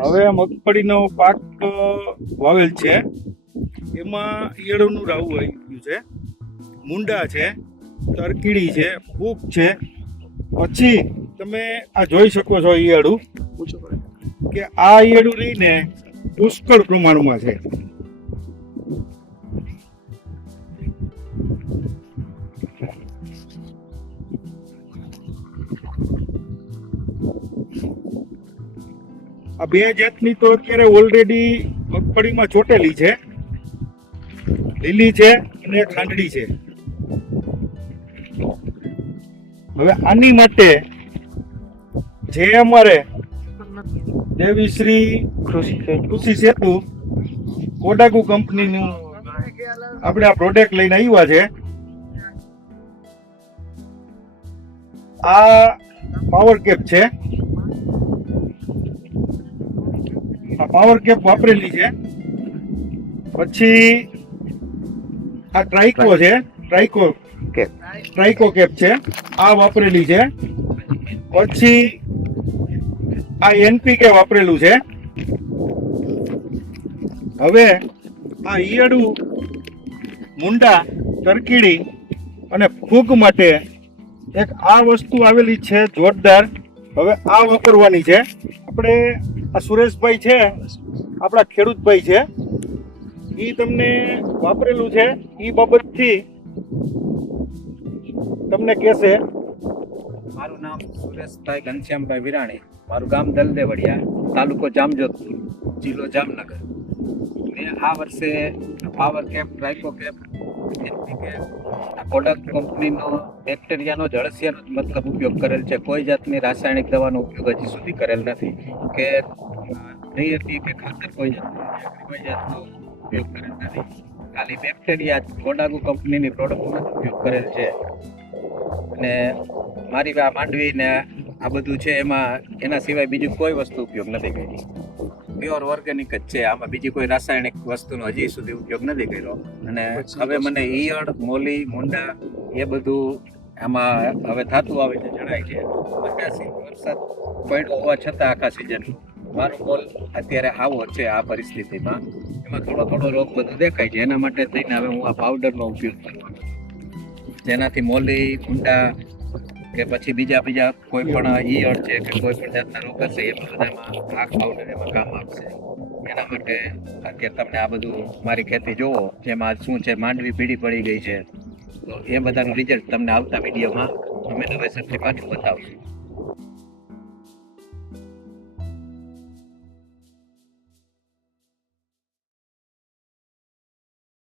હવે મગફળીનો પાક વાવેલ છે, એમાં ઈયળોનું રાવું આવી ગયું છે, મુંડા છે, તરકીડી છે, ફૂગ છે. પછી તમે આ જોઈ શકો છો ઈયળું, કે આ ઈયળું રહીને પુષ્કળ પ્રમાણમાં છે. આ બે જાતની તો અત્યારે ઓલરેડી મગફળીમાં ચોટેલી છે, લીલી છે અને ખાંડડી છે. હવે આની માટે જે અમારે દેવીશ્રી કૃષિ સેતુ કોડાગુ કંપનીનું આપણે આ પ્રોડક્ટ લઈને આવ્યા છે. આ પાવર કેપ છે, આ પાવર કેપ વાપરેલી છે. પછી આ ટ્રાઇકો છે, ટ્રાઇકો કેપ છે, આ વાપરેલી છે. પછી આ એનપીકે વાપરેલું છે. હવે આ ઈયળું, મુંડા, તરકીડી અને ફૂગ માટે એક આ વસ્તુ આવેલી છે જોરદાર. હવે આ વાપરવાની છે. આપણે આ સુરેશભાઈ છે, આપણા ખેડૂતભાઈ છે, એ તમને વાપરેલું છે એ બાબતથી તમને કહેશે. મારું નામ સુરેશભાઈ ઘનશ્યામભાઈ વિરાણી, મારું ગામ દલદેવડિયા, તાલુકો જામજોધપુર, જિલ્લો જામનગર. મેં આ વર્ષે પાવર કેપ, ટ્રાઇકો કેપ, આ કોડક કંપનીનો બેક્ટેરિયાનો જળસિયાનો મતલબ ઉપયોગ કરેલ છે. કોઈ જાતની રાસાયણિક દવાનો ઉપયોગ હજી સુધી કરેલ નથી, કે ડીએપી કે ખાતર કોઈ જાતનો ઉપયોગ કરેલ નથી. ખાલી બેક્ટેરિયા કોડાગુ કંપનીની પ્રોડક્ટનો ઉપયોગ કરેલ છે. અને મારી આ માંડવી ને આ બધું છે, એમાં એના સિવાય બીજું કોઈ વસ્તુ ઉપયોગ નથી કરી. પ્યોર ઓર્ગેનિક જ છે, આમાં બીજી કોઈ રાસાયણિક વસ્તુનો હજી સુધી ઉપયોગ નથી કર્યો. અને હવે મને ઈયળ, મોલી, મુંડા એ બધું આમાં હવે થતું આવે છે, જણાય છે. 85 વરસાદ પડ્યો હોવા છતાં આખા સિઝન મારો મોલ અત્યારે આવો છે. આ પરિસ્થિતિમાં એમાં થોડો રોગ બધો દેખાય છે. એના માટે થઈને હવે હું આ પાવડરનો ઉપયોગ કરવાનો, જેનાથી મોલી, મુંડા કે પછી બીજા કોઈ પણ ઈયળ છે કે કોઈ પણ જાતના રોગ હશે, એ બધામાં આ પાવડર એમાં કામ આવશે. એના માટે અત્યારે તમને આ બધું મારી ખેતી જોવો, જેમાં શું છે, માંડવી પીળી પડી ગઈ છે, તો એ બધાનું રિઝલ્ટ તમને આવતા વિડીયોમાં અમે નવેસરથી પાછું બતાવશું.